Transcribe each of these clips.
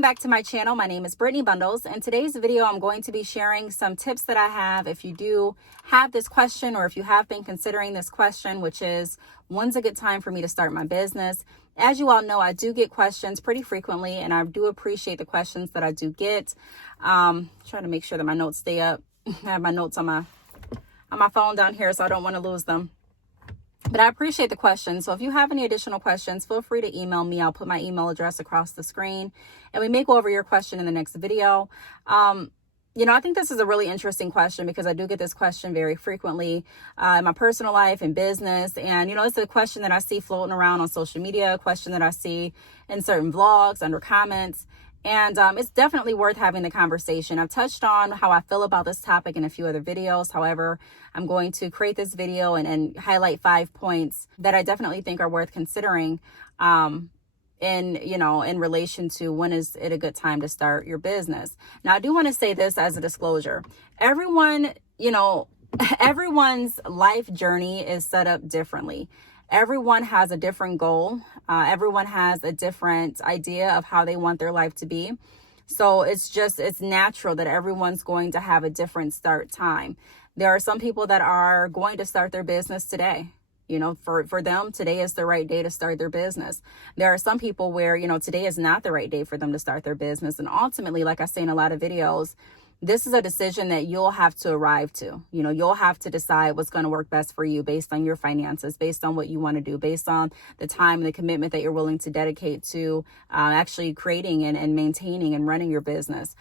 Welcome back to my channel. My name is Brittney Bundles. In today's video, I'm going to be sharing some tips that I have if you do have this question, or if you have been considering this question, which is, when's a good time for me to start my business? As you all know, I do get questions pretty frequently, and I do appreciate the questions that I do get. Trying to make sure that my notes stay up. I have my notes on my phone down here, so I don't want to lose them. But I appreciate the questions. So if you have any additional questions, feel free to email me. I'll put my email address across the screen, and we may go over your question in the next video. I think this is a really interesting question because I do get this question very frequently in my personal life and business. And, it's a question that I see floating around on social media, a question that I see in certain vlogs, under comments. And it's definitely worth having the conversation. I've touched on how I feel about this topic in a few other videos. However, I'm going to create this video and highlight 5 points that I definitely think are worth considering in relation to when is it a good time to start your business. Now, I do want to say this as a disclosure. Everyone's life journey is set up differently. Everyone has a different goal. Everyone has a different idea of how they want their life to be. So it's natural that everyone's going to have a different start time. There are some people that are going to start their business today. For them, today is the right day to start their business. There are some people where, today is not the right day for them to start their business. And ultimately, like I say in a lot of videos, this is a decision that you'll have to arrive to. You'll have to decide what's going to work best for you based on your finances, based on what you want to do, based on the time and the commitment that you're willing to dedicate to actually creating and maintaining and running your business.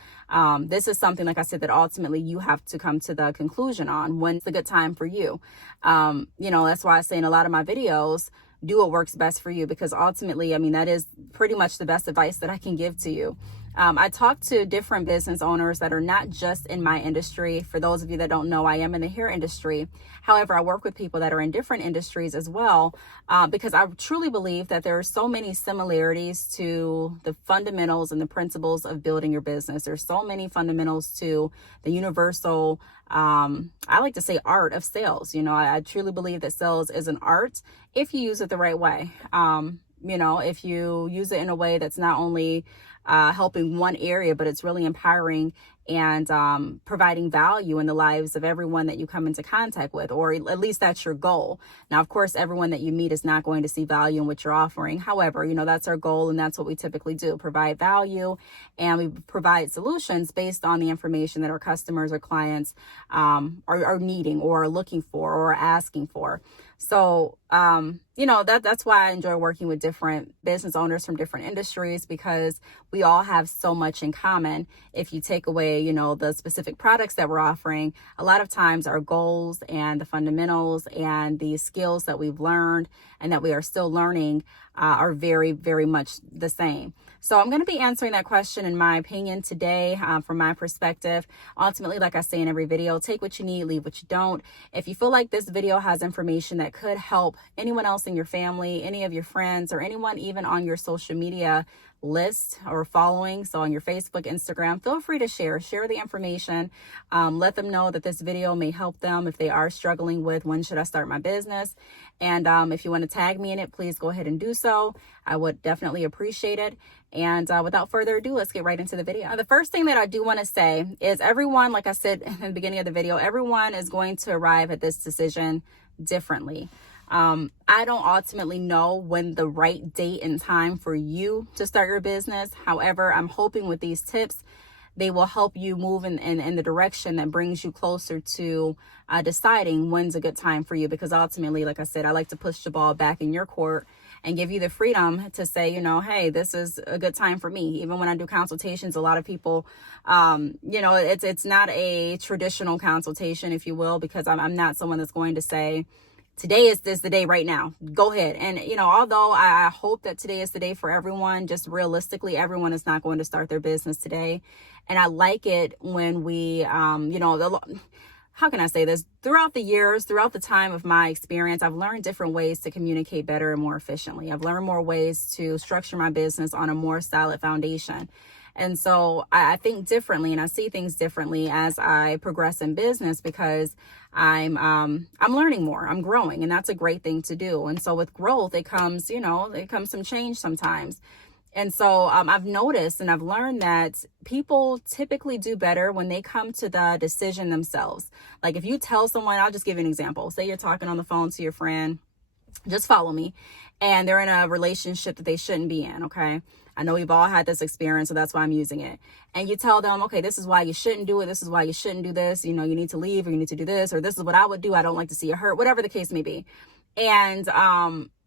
This is something, like I said, that ultimately you have to come to the conclusion on when's a good time for you. That's why I say in a lot of my videos, do what works best for you, because ultimately, that is pretty much the best advice that I can give to you. I talk to different business owners that are not just in my industry. For those of you that don't know, I am in the hair industry. However, I work with people that are in different industries as well, because I truly believe that there are so many similarities to the fundamentals and the principles of building your business. There's so many fundamentals to the universal, I like to say, art of sales. I truly believe that sales is an art if you use it the right way. If you use it in a way that's not only helping one area, but it's really empowering and providing value in the lives of everyone that you come into contact with, or at least that's your goal. Now, of course, everyone that you meet is not going to see value in what you're offering. However, that's our goal, and that's what we typically do, provide value, and we provide solutions based on the information that our customers or clients are needing or are looking for or are asking for. So, that's why I enjoy working with different business owners from different industries, because we all have so much in common. If you take away, the specific products that we're offering, a lot of times our goals and the fundamentals and the skills that we've learned and that we are still learning are very, very much the same. So I'm going to be answering that question, in my opinion, today from my perspective. Ultimately, like I say in every video, take what you need, leave what you don't. If you feel like this video has information that could help anyone else in your family, any of your friends, or anyone even on your social media list or following, so on your Facebook, Instagram, feel free to share the information. Let them know that this video may help them if they are struggling with when should I start my business. And if you want to tag me in it, please go ahead and do so. I would definitely appreciate it. And without further ado, let's get right into the video. The first thing that I do want to say is everyone, like I said in the beginning of the video, everyone is going to arrive at this decision differently. I don't ultimately know when the right date and time for you to start your business. However, I'm hoping with these tips, they will help you move in the direction that brings you closer to deciding when's a good time for you. Because ultimately, like I said, I like to push the ball back in your court and give you the freedom to say, hey, this is a good time for me. Even when I do consultations, a lot of people, it's not a traditional consultation, if you will, because I'm not someone that's going to say, today is the day right now, go ahead. And, although I hope that today is the day for everyone, just realistically, everyone is not going to start their business today. And I like it when we, how can I say this? Throughout the years, throughout the time of my experience, I've learned different ways to communicate better and more efficiently. I've learned more ways to structure my business on a more solid foundation. And so I think differently, and I see things differently as I progress in business, because I'm learning more, I'm growing, and that's a great thing to do. And so with growth, it comes some change sometimes. And so I've noticed and I've learned that people typically do better when they come to the decision themselves. Like if you tell someone, I'll just give you an example. Say you're talking on the phone to your friend, just follow me, and they're in a relationship that they shouldn't be in. Okay. I know we've all had this experience, so that's why I'm using it. And you tell them, okay, this is why you shouldn't do it. This is why you shouldn't do this. You know, you need to leave, or you need to do this, or this is what I would do. I don't like to see you hurt, whatever the case may be. And,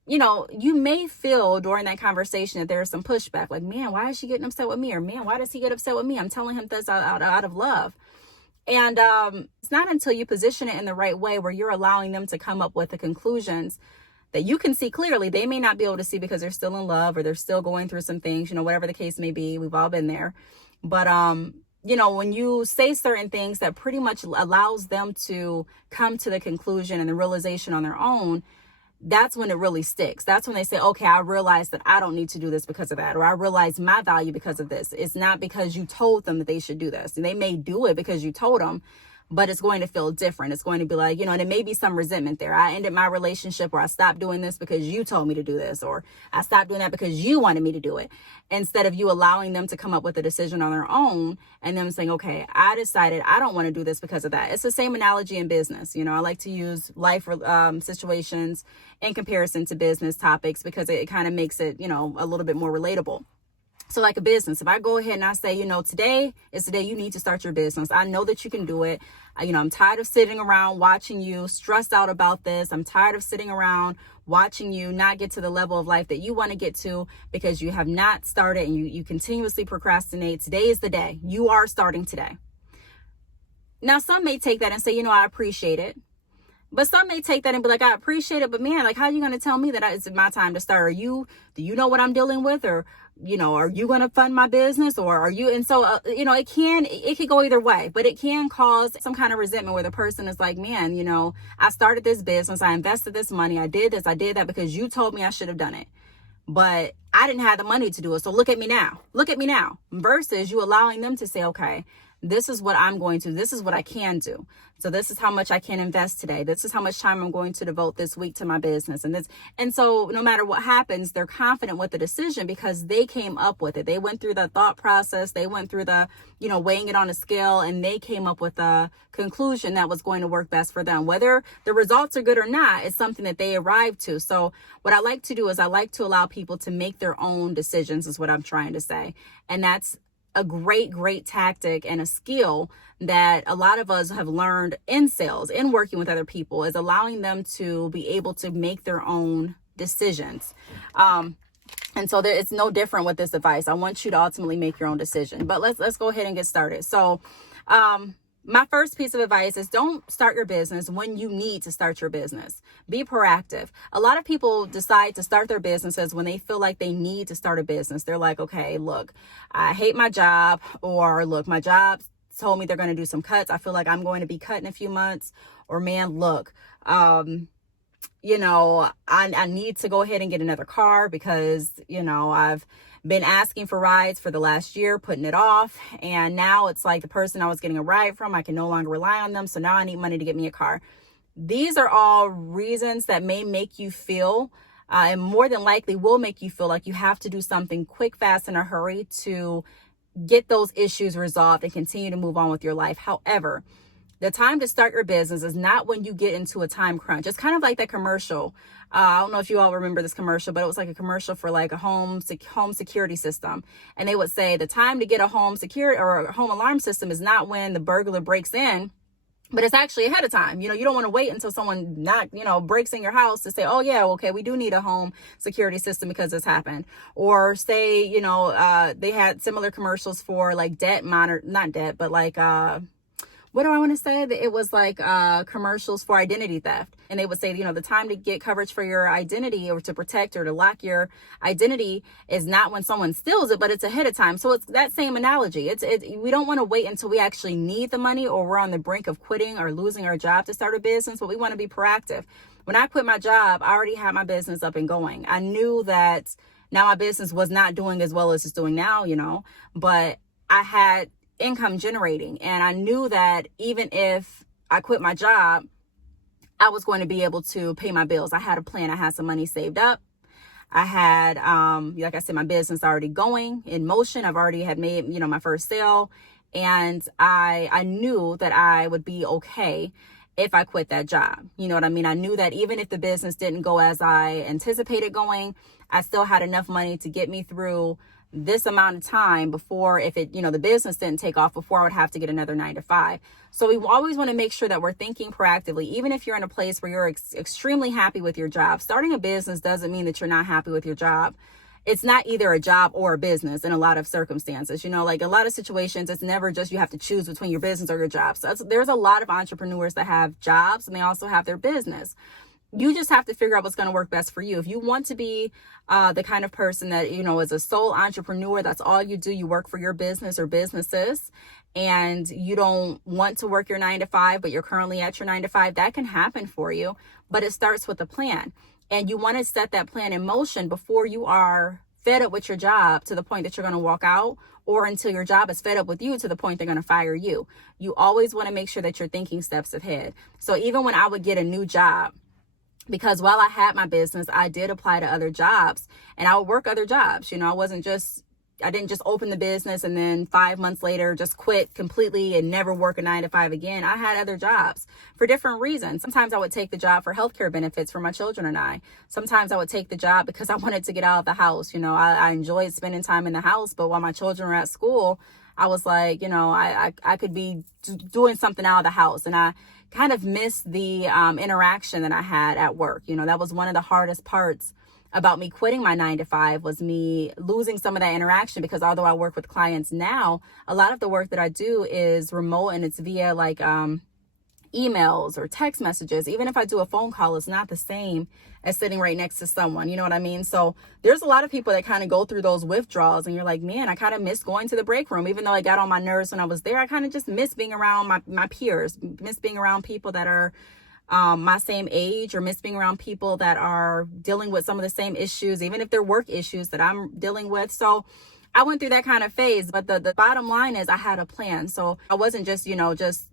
you know, you may feel during that conversation that there's some pushback, like, man, why is she getting upset with me? Or man, why does he get upset with me? I'm telling him this out of love. And it's not until you position it in the right way where you're allowing them to come up with the conclusions that you can see clearly. They may not be able to see because they're still in love or they're still going through some things, you know, whatever the case may be. We've all been there. But, you know, when you say certain things that pretty much allows them to come to the conclusion and the realization on their own, that's when it really sticks. That's when they say, okay, I realize that I don't need to do this because of that, or I realize my value because of this. It's not because you told them that they should do this. And they may do it because you told them, but it's going to feel different. It's going to be like, you know, and it may be some resentment there. I ended my relationship, or I stopped doing this because you told me to do this, or I stopped doing that because you wanted me to do it. Instead of you allowing them to come up with a decision on their own and them saying, okay, I decided I don't want to do this because of that. It's the same analogy in business. You know, I like to use life situations in comparison to business topics because it kind of makes it, you know, a little bit more relatable. So like a business, if I go ahead and I say, you know, today is the day you need to start your business. I know that you can do it. You know, I'm tired of sitting around watching you stressed out about this. I'm tired of sitting around watching you not get to the level of life that you want to get to because you have not started and you continuously procrastinate. Today is the day. You are starting today. Now, some may take that and say, you know, I appreciate it. But some may take that and be like, I appreciate it, but man, like, how are you going to tell me that it's my time to start? Do you know what I'm dealing with? Or, you know, are you going to fund my business, or are you? And so, you know, it could go either way, but it can cause some kind of resentment where the person is like, man, you know, I started this business. I invested this money. I did this. I did that because you told me I should have done it, but I didn't have the money to do it. So look at me now. Look at me now. Versus you allowing them to say, okay, this is what I'm going to, this is what I can do. So this is how much I can invest today. This is how much time I'm going to devote this week to my business. And so no matter what happens, they're confident with the decision because they came up with it. They went through the thought process. They went through the, you know, weighing it on a scale, and they came up with a conclusion that was going to work best for them. Whether the results are good or not, it's something that they arrived to. So what I like to do is I like to allow people to make their own decisions, is what I'm trying to say. And that's a great tactic and a skill that a lot of us have learned in sales, in working with other people, is allowing them to be able to make their own decisions. And so it's no different with this advice. I want you to ultimately make your own decision, but let's go ahead and get started. So, my first piece of advice is don't start your business when you need to start your business. Be proactive. A lot of people decide to start their businesses when they feel like they need to start a business. They're like, okay, look, I hate my job, or look, my job told me they're going to do some cuts. I feel like I'm going to be cut in a few months. Or man, look, you know, I need to go ahead and get another car because, you know, I've been asking for rides for the last year, putting it off. And now it's like the person I was getting a ride from, I can no longer rely on them. So now I need money to get me a car. These are all reasons that may make you feel, and more than likely will make you feel like you have to do something quick, fast, in a hurry to get those issues resolved and continue to move on with your life. However, the time to start your business is not when you get into a time crunch. It's kind of like that commercial. I don't know if you all remember this commercial, but it was like a commercial for like a home security system. And they would say the time to get a home security or a home alarm system is not when the burglar breaks in, but it's actually ahead of time. You know, you don't want to wait until someone breaks in your house to say, oh yeah, okay, we do need a home security system because this happened. Or say, they had similar commercials for like what do I want to say? It was like commercials for identity theft. And they would say, the time to get coverage for your identity or to protect or to lock your identity is not when someone steals it, but it's ahead of time. So it's that same analogy. We don't want to wait until we actually need the money or we're on the brink of quitting or losing our job to start a business, but we want to be proactive. When I quit my job, I already had my business up and going. I knew that now my business was not doing as well as it's doing now, but I had income generating. And I knew that even if I quit my job, I was going to be able to pay my bills. I had a plan. I had some money saved up. I had, like I said, my business already going in motion. I've already had made, my first sale. And I knew that I would be okay if I quit that job. You know what I mean? I knew that even if the business didn't go as I anticipated going, I still had enough money to get me through this amount of time before, if it, the business didn't take off, before I would have to get another 9 to 5. So we always want to make sure that we're thinking proactively, even if you're in a place where you're extremely happy with your job. Starting a business doesn't mean that you're not happy with your job. It's not either a job or a business in a lot of circumstances. Like a lot of situations, it's never just you have to choose between your business or your job. So there's a lot of entrepreneurs that have jobs and they also have their business. You just have to figure out what's going to work best for you. If you want to be the kind of person that, is a sole entrepreneur, that's all you do. You work for your business or businesses, and you don't want to work your 9 to 5, but you're currently at your 9 to 5, that can happen for you. But it starts with a plan. And you want to set that plan in motion before you are fed up with your job to the point that you're going to walk out, or until your job is fed up with you to the point they're going to fire you. You always want to make sure that you're thinking steps ahead. So even when I would get a new job, because while I had my business, I did apply to other jobs and I would work other jobs. I didn't just open the business and then 5 months later just quit completely and never work a 9 to 5 again. I had other jobs for different reasons. Sometimes I would take the job for healthcare benefits for my children and I. Sometimes I would take the job because I wanted to get out of the house. I enjoyed spending time in the house, but while my children were at school, I was like, I could be doing something out of the house. And I kind of missed the interaction that I had at work. That was one of the hardest parts about me quitting my 9 to 5, was me losing some of that interaction, because although I work with clients now, a lot of the work that I do is remote and it's via like emails or text messages. Even if I do a phone call, it's not the same as sitting right next to someone. You know what I mean? So there's a lot of people that kind of go through those withdrawals and you're like, man, I kind of miss going to the break room. Even though I got on my nerves when I was there, I kind of just miss being around my peers, miss being around people that are my same age, or miss being around people that are dealing with some of the same issues, even if they're work issues that I'm dealing with. So I went through that kind of phase, but the bottom line is I had a plan. So I wasn't just, just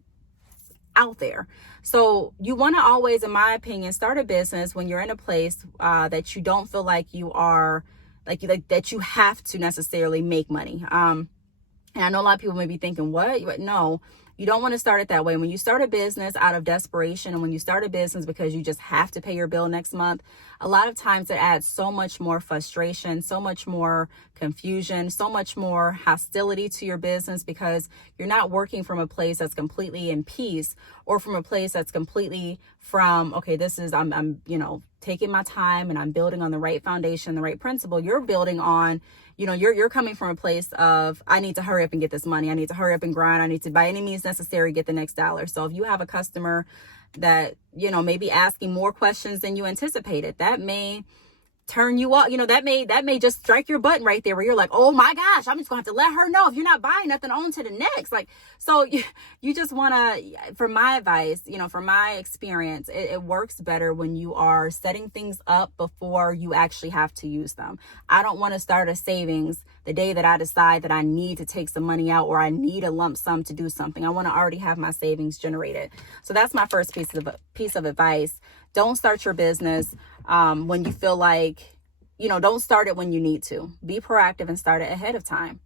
out there. So you want to always, in my opinion, start a business when you're in a place that you don't feel like you are like that you have to necessarily make money. And I know a lot of people may be thinking, what? No, you don't want to start it that way. When you start a business out of desperation, and when you start a business because you just have to pay your bill next month, a lot of times it adds so much more frustration, so much more confusion, so much more hostility to your business, because you're not working from a place that's completely in peace, or from a place that's completely from, okay, I'm taking my time and I'm building on the right foundation, the right principle. You're building on, you're coming from a place of, I need to hurry up and get this money. I need to hurry up and grind. I need to, by any means necessary, get the next dollar. So if you have a customer that, may be asking more questions than you anticipated, that may turn you up. That may just strike your button right there, where you're like, oh my gosh, I'm just gonna have to let her know, if you're not buying nothing, on to the next. So you just want to, for my advice, from my experience, it works better when you are setting things up before you actually have to use them. I don't want to start a savings the day that I decide that I need to take some money out, or I need a lump sum to do something. I want to already have my savings generated. So that's my first piece of advice. Don't start your business when you feel like, don't start it when you need to. Be proactive and start it ahead of time.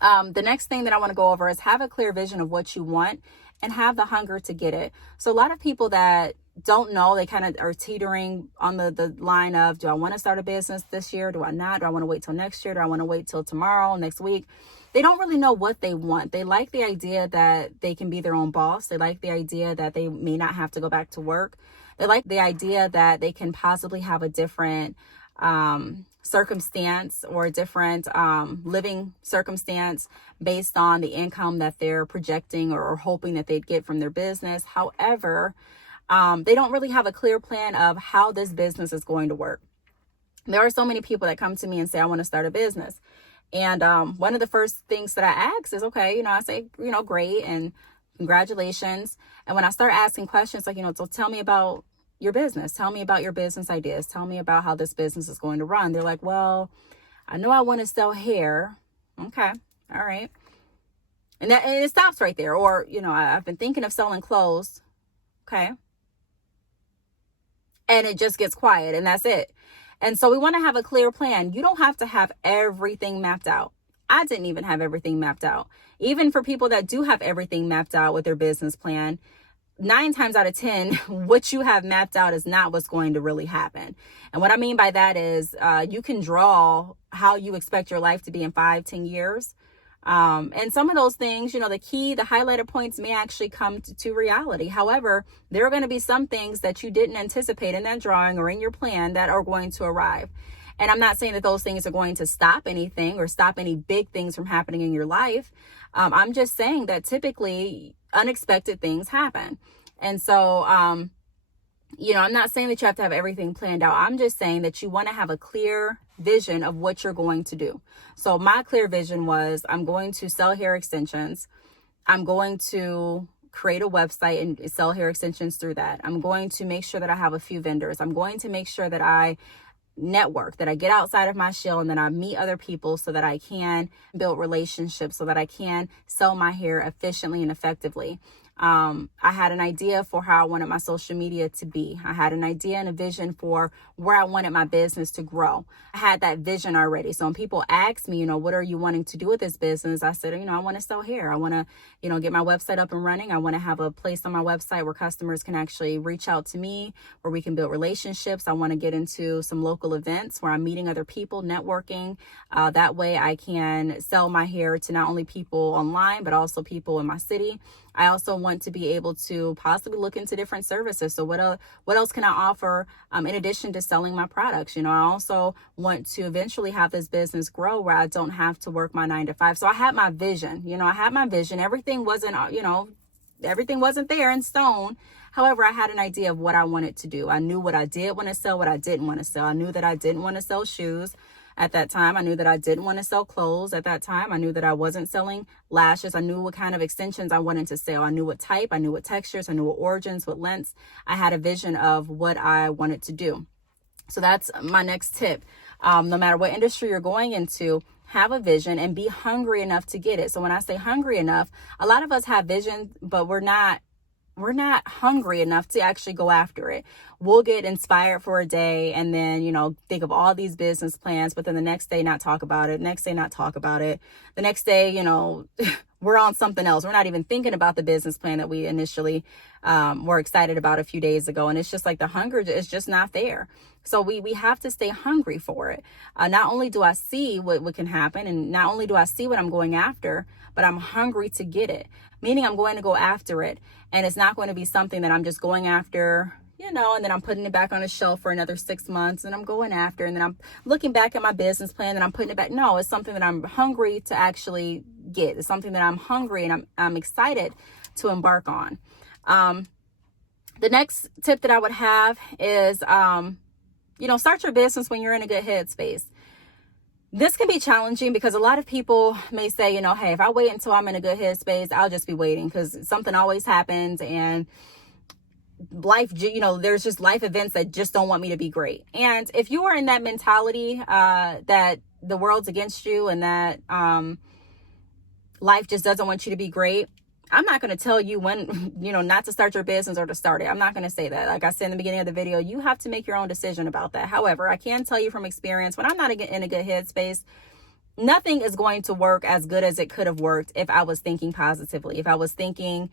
The next thing that I want to go over is have a clear vision of what you want and have the hunger to get it. So a lot of people that don't know, they kind of are teetering on the line of, do I want to start a business this year? Do I not? Do I want to wait till next year? Do I want to wait till tomorrow, next week? They don't really know what they want. They like the idea that they can be their own boss. They like the idea that they may not have to go back to work. They like the idea that they can possibly have a different circumstance, or a different living circumstance based on the income that they're projecting or hoping that they'd get from their business. However, they don't really have a clear plan of how this business is going to work. There are so many people that come to me and say, I want to start a business. And one of the first things that I ask is, okay, I say, great and congratulations. And when I start asking questions like, so tell me about your business. Tell me about your business ideas. Tell me about how this business is going to run. They're like, well, I know I want to sell hair. Okay. All right. And it stops right there. Or, I've been thinking of selling clothes. Okay. And it just gets quiet, and that's it. And so we want to have a clear plan. You don't have to have everything mapped out. I didn't even have everything mapped out. Even for people that do have everything mapped out with their business plan, 9 times out of 10, what you have mapped out is not what's going to really happen. And what I mean by that is you can draw how you expect your life to be in 5-10 years. And some of those things, the highlighted points may actually come to reality. However, there are going to be some things that you didn't anticipate in that drawing or in your plan that are going to arrive. And I'm not saying that those things are going to stop anything or stop any big things from happening in your life. I'm just saying that typically unexpected things happen. And so, I'm not saying that you have to have everything planned out. I'm just saying that you want to have a clear vision of what you're going to do. So my clear vision was I'm going to sell hair extensions. I'm going to create a website and sell hair extensions through that. I'm going to make sure that I have a few vendors. I'm going to make sure that I network, that I get outside of my shell and that I meet other people so that I can build relationships, so that I can sell my hair efficiently and effectively. I had an idea for how I wanted my social media to be. I had an idea and a vision for where I wanted my business to grow. I had that vision already. So when people ask me, what are you wanting to do with this business? I said, I want to sell hair. I want to, get my website up and running. I want to have a place on my website where customers can actually reach out to me, where we can build relationships. I want to get into some local events where I'm meeting other people, networking. That way I can sell my hair to not only people online, but also people in my city. I also want to be able to possibly look into different services. So what else can I offer in addition to selling my products? I also want to eventually have this business grow where I don't have to work my 9 to 5. So I had my vision. I had my vision. Everything wasn't there in stone. However, I had an idea of what I wanted to do. I knew what I did want to sell, what I didn't want to sell. I knew that I didn't want to sell shoes. At that time, I knew that I didn't want to sell clothes. At that time, I knew that I wasn't selling lashes. I knew what kind of extensions I wanted to sell. I knew what type, I knew what textures, I knew what origins, what lengths. I had a vision of what I wanted to do. So that's my next tip. No matter what industry you're going into, have a vision and be hungry enough to get it. So when I say hungry enough, a lot of us have vision, but we're not hungry enough to actually go after it. We'll get inspired for a day and then, think of all these business plans, but then the next day not talk about it. Next day not talk about it. The next day, we're on something else. We're not even thinking about the business plan that we initially were excited about a few days ago. And it's just like the hunger is just not there. So we have to stay hungry for it. Not only do I see what can happen, and not only do I see what I'm going after, but I'm hungry to get it. Meaning I'm going to go after it. And it's not going to be something that I'm just going after, and then I'm putting it back on a shelf for another 6 months and I'm going after, and then I'm looking back at my business plan and I'm putting it back. No, it's something that I'm hungry to actually get. It's something that I'm hungry and I'm excited to embark on. The next tip that I would have is, start your business when you're in a good headspace. This can be challenging because a lot of people may say, hey, if I wait until I'm in a good headspace, I'll just be waiting because something always happens and life, there's just life events that just don't want me to be great. And if you are in that mentality that the world's against you and that life just doesn't want you to be great, I'm not going to tell you when, not to start your business or to start it. I'm not going to say that. Like I said in the beginning of the video, you have to make your own decision about that. However, I can tell you from experience, when I'm not in a good headspace, nothing is going to work as good as it could have worked if I was thinking positively, if I was thinking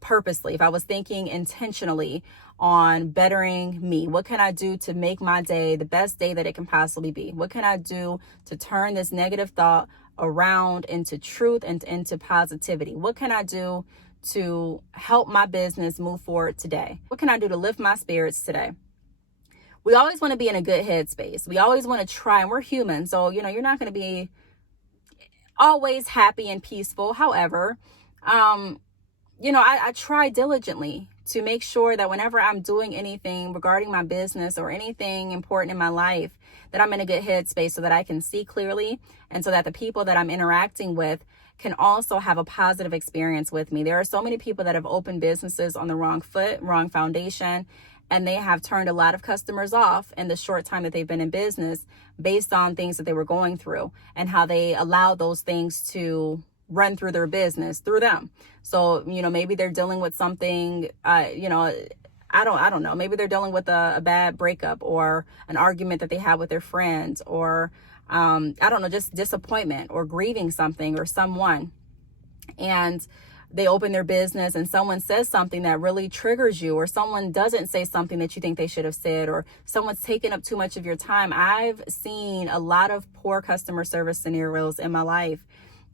purposely, if I was thinking intentionally on bettering me. What can I do to make my day the best day that it can possibly be? What can I do to turn this negative thought around into truth and into positivity? What can I do to help my business move forward today? What can I do to lift my spirits today? We always want to be in a good headspace. We always want to try, and we're human. So, you're not going to be always happy and peaceful. However, I try diligently to make sure that whenever I'm doing anything regarding my business or anything important in my life, that I'm in a good headspace so that I can see clearly and so that the people that I'm interacting with can also have a positive experience with me. There are so many people that have opened businesses on the wrong foot, wrong foundation, and they have turned a lot of customers off in the short time that they've been in business based on things that they were going through and how they allowed those things to run through their business through them. So, maybe they're dealing with something, I I don't know, maybe they're dealing with a bad breakup or an argument that they had with their friends, or I don't know, just disappointment or grieving something or someone. And they open their business and someone says something that really triggers you, or someone doesn't say something that you think they should have said, or someone's taken up too much of your time. I've seen a lot of poor customer service scenarios in my life.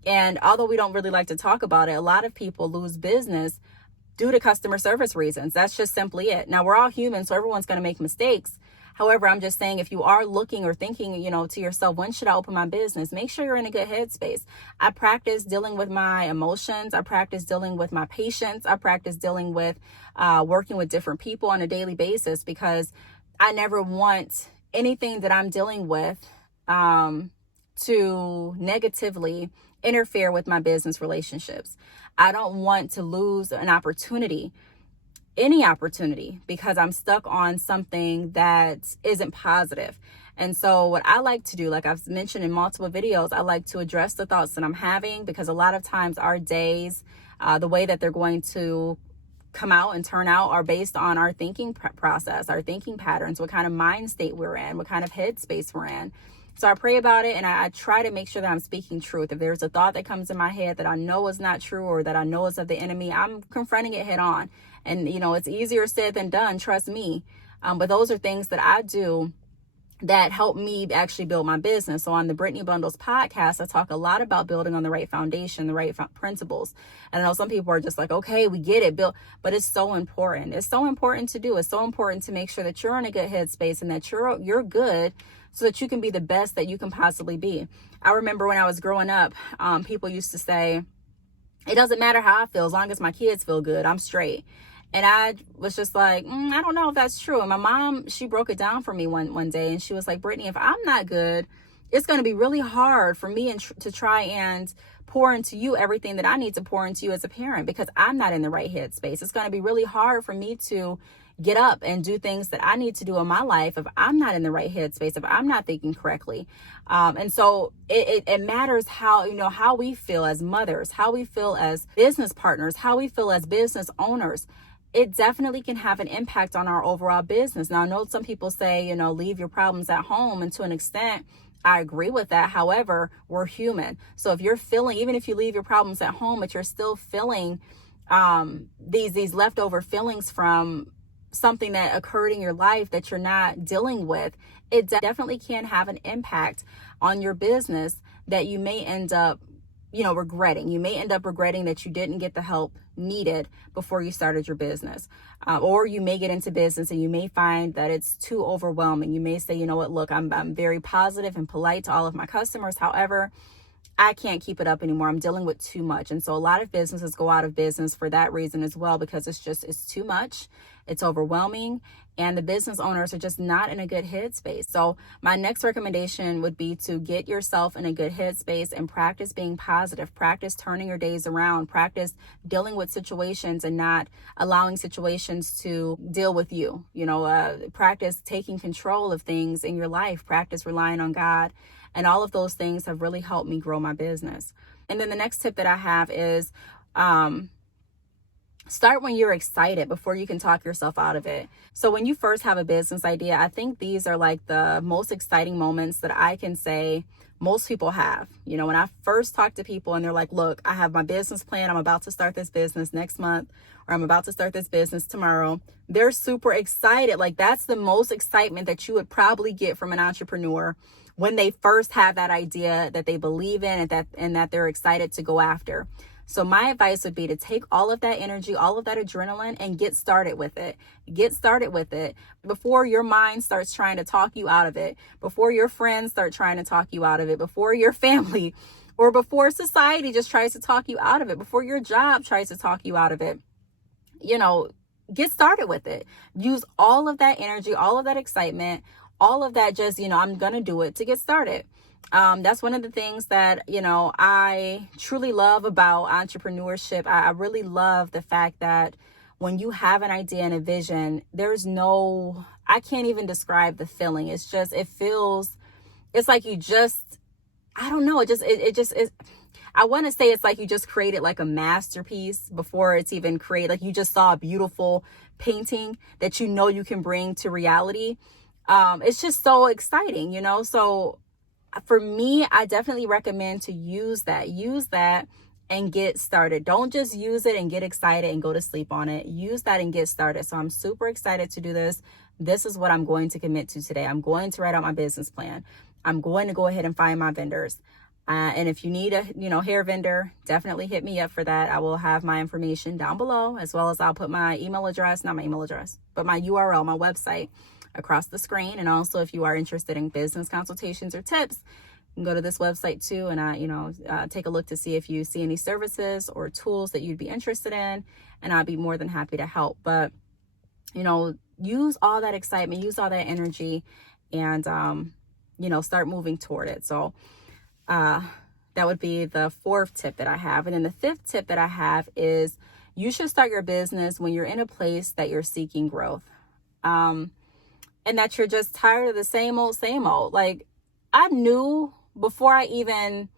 And although we don't really like to talk about it, a lot of people lose business due to customer service reasons. That's just simply it. Now, we're all human, so everyone's going to make mistakes. However, I'm just saying, if you are looking or thinking, to yourself, when should I open my business? Make sure you're in a good headspace. I practice dealing with my emotions. I practice dealing with my patience. I practice dealing with working with different people on a daily basis, because I never want anything that I'm dealing with to negatively interfere with my business relationships. I don't want to lose an opportunity, any opportunity, because I'm stuck on something that isn't positive. And so what I like to do, like I've mentioned in multiple videos, I like to address the thoughts that I'm having, because a lot of times our days, the way that they're going to come out and turn out are based on our thinking process, our thinking patterns, what kind of mind state we're in, what kind of headspace we're in. So I pray about it, and I try to make sure that I'm speaking truth. If there's a thought that comes in my head that I know is not true, or that I know is of the enemy, I'm confronting it head on. And, it's easier said than done, trust me. But those are things that I do that help me actually build my business. So on the Brittney Bundles podcast, I talk a lot about building on the right foundation, the right principles. And I know some people are just like, okay, we get it, Bill, but it's so important. It's so important to do. It's so important to make sure that you're in a good headspace and that you're good, so that you can be the best that you can possibly be. I remember when I was growing up, people used to say, it doesn't matter how I feel, as long as my kids feel good, I'm straight. And I was just like, I don't know if that's true. And my mom, she broke it down for me one day, and she was like, Brittney, if I'm not good, it's going to be really hard for me to try and pour into you everything that I need to pour into you as a parent, because I'm not in the right headspace. It's going to be really hard for me to get up and do things that I need to do in my life if I'm not in the right headspace, if I'm not thinking correctly. And so it matters how we feel as mothers, how we feel as business partners, how we feel as business owners. It definitely can have an impact on our overall business. Now, I know some people say, leave your problems at home, and to an extent, I agree with that. However, we're human. So if you're feeling, even if you leave your problems at home, but you're still feeling these leftover feelings from something that occurred in your life that you're not dealing with, it definitely can have an impact on your business that you may end up regretting. You may end up regretting that you didn't get the help needed before you started your business. Or you may get into business and you may find that it's too overwhelming. You may say, you know what, look, I'm very positive and polite to all of my customers. However, I can't keep it up anymore. I'm dealing with too much. And so a lot of businesses go out of business for that reason as well, because it's too much. It's overwhelming, and the business owners are just not in a good headspace. So my next recommendation would be to get yourself in a good headspace and practice being positive, practice turning your days around, practice dealing with situations and not allowing situations to deal with you. Practice taking control of things in your life, practice relying on God. And all of those things have really helped me grow my business. And then the next tip that I have is start when you're excited before you can talk yourself out of it. So when you first have a business idea, I think these are like the most exciting moments that I can say most people have. When I first talk to people and they're like, look, I have my business plan. I'm about to start this business next month, or I'm about to start this business tomorrow. They're super excited. Like, that's the most excitement that you would probably get from an entrepreneur, when they first have that idea that they believe in and that they're excited to go after. So my advice would be to take all of that energy, all of that adrenaline, and get started with it. Get started with it before your mind starts trying to talk you out of it, before your friends start trying to talk you out of it, before your family or before society just tries to talk you out of it, before your job tries to talk you out of it. Get started with it. Use all of that energy, all of that excitement, all of that just, I'm going to do it, to get started. That's one of the things that, I truly love about entrepreneurship. I really love the fact that when you have an idea and a vision, I can't even describe the feeling. It's like you just, I don't know. I want to say it's like you just created like a masterpiece before it's even created. Like you just saw a beautiful painting that you know you can bring to reality. It's just so exciting, you know? So for me, I definitely recommend to use that and get started. Don't just use it and get excited and go to sleep on it. Use that and get started. So I'm super excited to do this. This is what I'm going to commit to today. I'm going to write out my business plan. I'm going to go ahead and find my vendors. And if you need a, hair vendor, definitely hit me up for that. I will have my information down below, as well as I'll put my email address, not my email address, but my URL, my website across the screen. And also if you are interested in business consultations or tips, you can go to this website too. And take a look to see if you see any services or tools that you'd be interested in. And I'd be more than happy to help. But, use all that excitement, use all that energy, and, start moving toward it. So, that would be the fourth tip that I have. And then the fifth tip that I have is you should start your business when you're in a place that you're seeking growth. And that you're just tired of the same old. Like I knew before when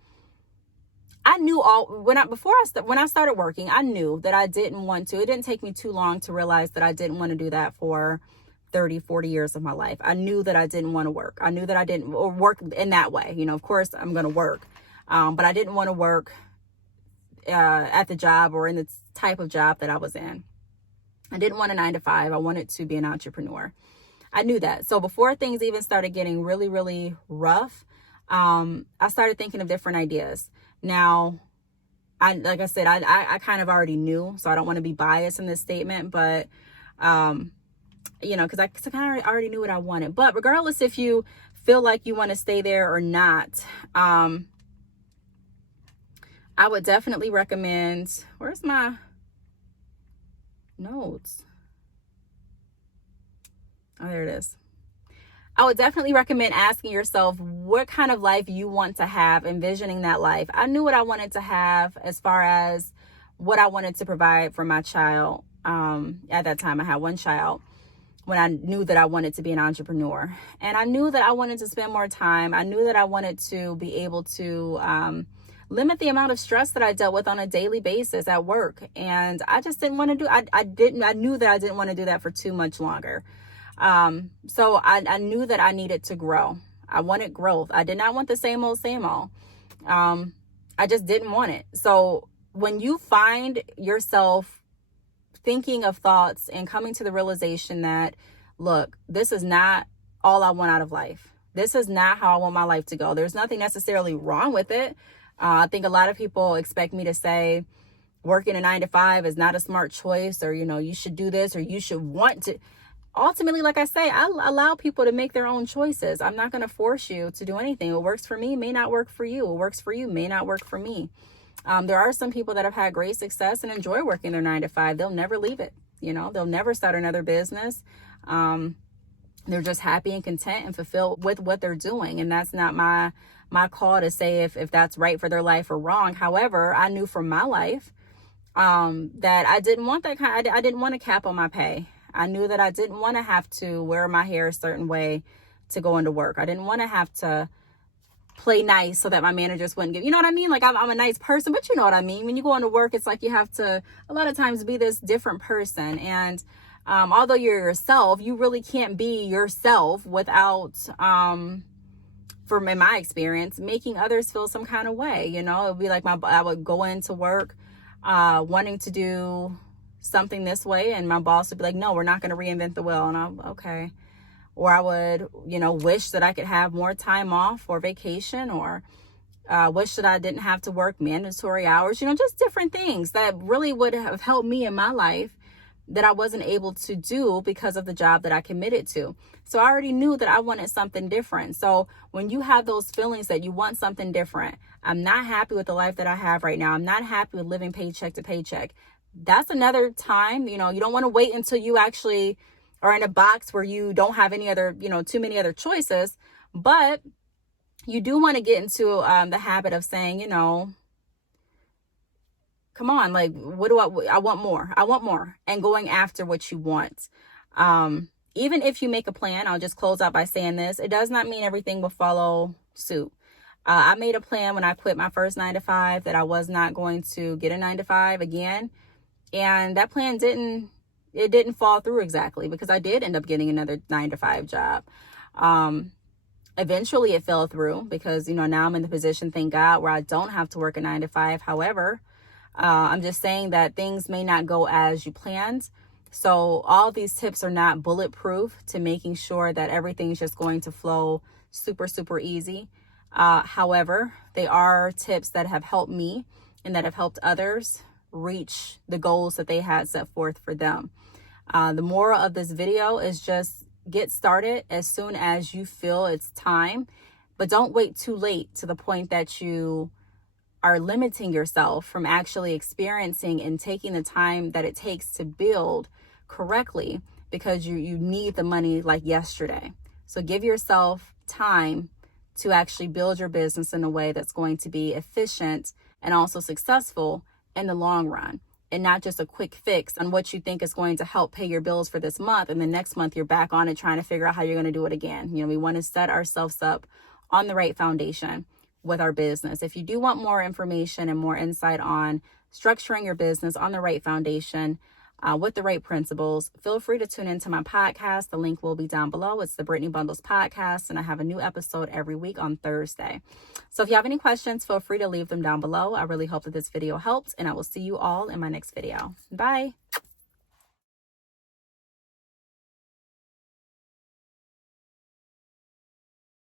I started working, I knew that I didn't want to. It didn't take me too long to realize that I didn't want to do that for 30, 40 years of my life. I knew that I didn't want to work. I knew that I didn't work in that way. Of course I'm going to work. But I didn't want to work at the job or in the type of job that I was in. I didn't want a 9-to-5. I wanted to be an entrepreneur. I knew that. So before things even started getting really, really rough, I started thinking of different ideas. Now, like I said, I kind of already knew, so I don't want to be biased in this statement, but, because I kind of already knew what I wanted. But regardless if you feel like you want to stay there or not, I would definitely recommend, where's my notes? Oh, there it is. I would definitely recommend asking yourself what kind of life you want to have, envisioning that life. I knew what I wanted to have as far as what I wanted to provide for my child. At that time, I had one child when I knew that I wanted to be an entrepreneur. And I knew that I wanted to spend more time. I knew that I wanted to be able to limit the amount of stress that I dealt with on a daily basis at work. And I just didn't want to do, I knew that I didn't want to do that for too much longer. So I knew that I needed to grow. I wanted growth. I did not want the same old. I just didn't want it. So when you find yourself thinking of thoughts and coming to the realization that, look, this is not all I want out of life. This is not how I want my life to go. There's nothing necessarily wrong with it. I think a lot of people expect me to say working a 9-to-5 is not a smart choice, or, you should do this, or you should want to. Ultimately, like I say, I allow people to make their own choices. I'm not going to force you to do anything. What works for me may not work for you. What works for you may not work for me. There are some people that have had great success and enjoy working their 9-to-5. They'll never leave it. They'll never start another business. They're just happy and content and fulfilled with what they're doing. And that's not my call to say if that's right for their life or wrong. However, I knew from my life that I didn't want that I didn't want a cap on my pay. I knew that I didn't want to have to wear my hair a certain way to go into work. I didn't want to have to play nice so that my managers wouldn't give, you know what I mean? Like I'm a nice person, but you know what I mean? When you go into work, it's like you have to, a lot of times, be this different person. And although you're yourself, you really can't be yourself without, from in my experience, making others feel some kind of way. It would be like I would go into work wanting to do something this way, and my boss would be like, no, we're not going to reinvent the wheel. And I'm okay. Or I would, wish that I could have more time off or vacation, or wish that I didn't have to work mandatory hours, just different things that really would have helped me in my life that I wasn't able to do because of the job that I committed to. So I already knew that I wanted something different. So when you have those feelings that you want something different, I'm not happy with the life that I have right now. I'm not happy with living paycheck to paycheck. That's another time, you don't want to wait until you actually are in a box where you don't have any other, too many other choices. But you do want to get into the habit of saying, come on, like, what do I want more. I want more, and going after what you want. Even if you make a plan, I'll just close out by saying this. It does not mean everything will follow suit. I made a plan when I quit my first 9 to 5 that I was not going to get a 9 to 5 again. And that plan didn't fall through exactly, because I did end up getting another 9 to 5 job. Eventually it fell through because, now I'm in the position, thank God, where I don't have to work a 9 to 5. However, I'm just saying that things may not go as you planned. So all these tips are not bulletproof to making sure that everything's just going to flow super, super easy. However, they are tips that have helped me and that have helped others reach the goals that they had set forth for them. The moral of this video is just get started as soon as you feel it's time, but don't wait too late to the point that you are limiting yourself from actually experiencing and taking the time that it takes to build correctly, because you need the money like yesterday. So give yourself time to actually build your business in a way that's going to be efficient and also successful in the long run, and not just a quick fix on what you think is going to help pay your bills for this month, and the next month you're back on it trying to figure out how you're going to do it again. We want to set ourselves up on the right foundation with our business. If you do want more information and more insight on structuring your business on the right foundation, with the right principles, feel free to tune into my podcast. The link will be down below. It's the Brittney Bundles podcast, and I have a new episode every week on Thursday. So if you have any questions, feel free to leave them down below. I really hope that this video helped, and I will see you all in my next video. Bye.